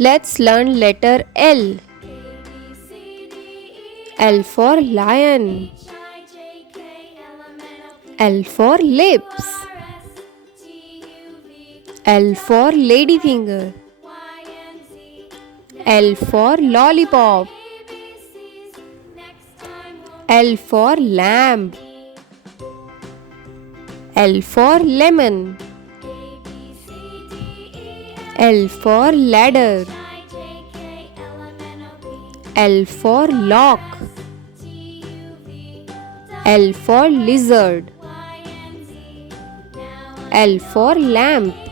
Let's learn letter L. L for lion. L for lips. L for ladyfinger. L for lollipop. L for lamb. L for lemon. L for ladder. L for lock. L for lizard. L for lamp.